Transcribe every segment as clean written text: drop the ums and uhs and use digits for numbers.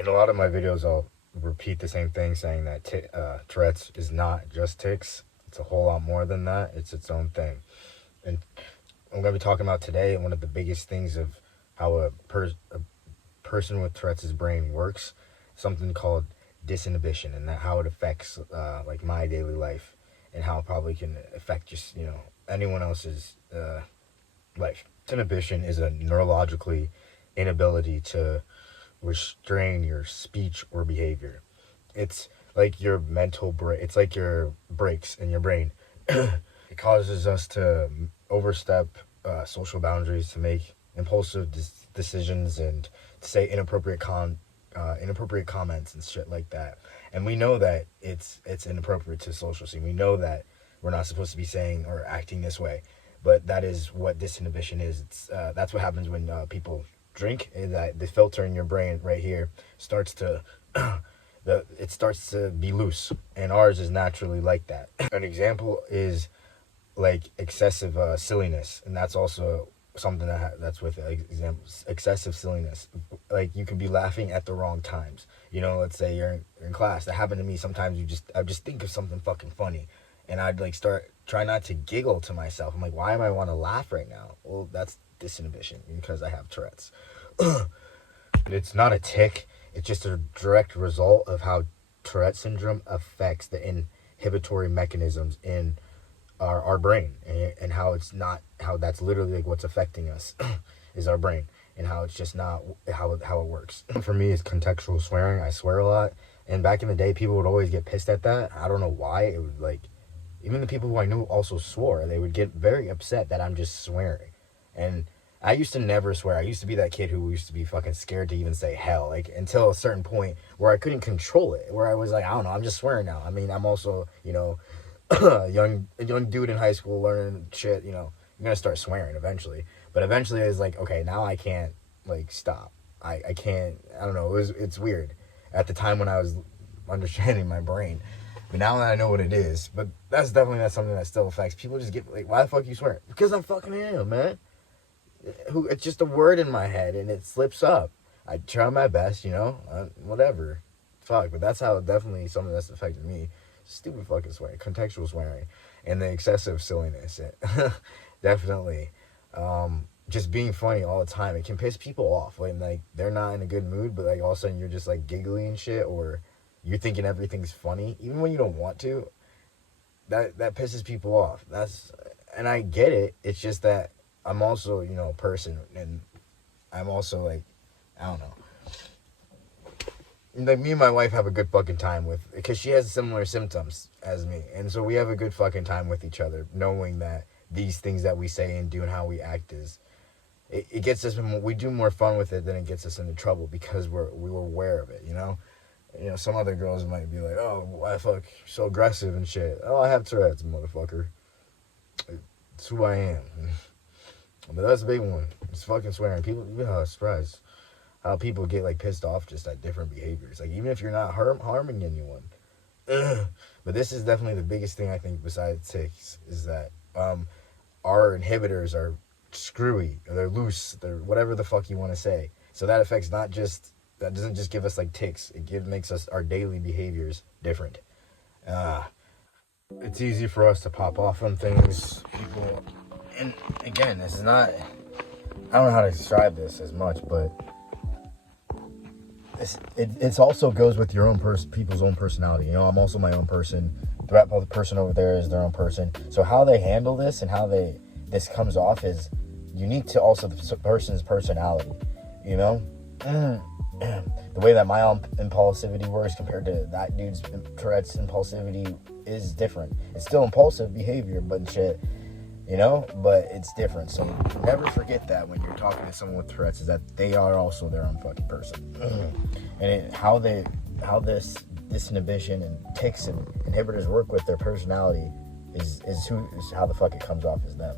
In a lot of my videos, I'll repeat the same thing, saying that Tourette's is not just tics. It's a whole lot more than that. It's its own thing. And I'm going to be talking about today one of the biggest things of how a person with Tourette's' brain works, something called disinhibition, and that how it affects like my daily life, and how it probably can affect just, anyone else's life. Disinhibition is a neurologically inability to restrain your speech or behavior. It's like your mental break. It's like your brakes in your brain. It causes us to overstep social boundaries, to make impulsive decisions, and to say inappropriate comments and shit like that. And we know that it's inappropriate to social scene. We know that we're not supposed to be saying or acting this way, but that is what disinhibition is. It's that's what happens when people drink, is that the filter in your brain right here starts to it starts to be loose, and ours is naturally like that. An example is like excessive silliness, and that's also something that's with examples. Excessive silliness, like you could be laughing at the wrong times. Let's say you're in class. That happened to me sometimes. I just think of something fucking funny, and I'd like try not to giggle to myself. I'm like, why am I want to laugh right now? Well, that's disinhibition, because I have Tourette's. It's not a tic. It's just a direct result of how Tourette syndrome affects the inhibitory mechanisms in our brain, and how that's literally like what's affecting us is our brain, and how it's just not how it works. For me, it's contextual swearing. I swear a lot, and back in the day, people would always get pissed at that. I don't know why. It would, like, even the people who I knew also swore. They would get very upset that I'm just swearing. And I used to never swear. I used to be that kid who used to be fucking scared to even say hell, like, until a certain point where I couldn't control it, where I was like, I don't know, I'm just swearing now. I mean, I'm also, a young dude in high school learning shit. You're gonna start swearing eventually. But eventually, it's like, okay, now I can't like stop. I can't. I don't know. It's weird at the time when I was understanding my brain. But now that I know what it is, but that's definitely not something that still affects people. Just get like, why the fuck you swearing? Because I'm fucking am, man. It's just a word in my head and it slips up. I try my best, whatever. Fuck, but that's how definitely something that's affected me. Stupid fucking swearing, contextual swearing, and the excessive silliness. Definitely. Just being funny all the time. It can piss people off when like they're not in a good mood, but like all of a sudden you're just like giggly and shit, or you're thinking everything's funny, even when you don't want to. That pisses people off. And I get it. It's just that I'm also, a person, and I'm also like, I don't know. Like, me and my wife have a good fucking time because she has similar symptoms as me, and so we have a good fucking time with each other, knowing that these things that we say and do and how we act it gets us, we do more fun with it than it gets us into trouble, because we were aware of it, some other girls might be like, oh, why fuck, so aggressive and shit. Oh, I have Tourette's, motherfucker. It's who I am. But that's a big one. It's fucking swearing. People, surprised how people get like pissed off just at different behaviors. Like, even if you're not harming anyone. But this is definitely the biggest thing, I think, besides tics, is that our inhibitors are screwy, or they're loose, they're whatever the fuck you want to say. So that affects that doesn't just give us like tics. It makes us, our daily behaviors, different. It's easy for us to pop off on things. People, and again, this is not, I don't know how to describe this as much, but it also goes with your own people's own personality. I'm also my own person. The person over there is their own person. So how they handle this and how this comes off is unique to also the person's personality. The way that my own impulsivity works compared to that dude's Tourette's impulsivity is different. It's still impulsive behavior, but shit, but it's different. So never forget that when you're talking to someone with Tourette's, is that they are also their own fucking person. And how this disinhibition and tics and inhibitors work with their personality is how the fuck it comes off as them.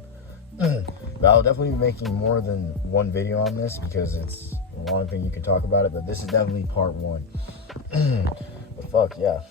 But I'll definitely be making more than one video on this, because it's a long thing you can talk about it, but this is definitely part one. But fuck yeah.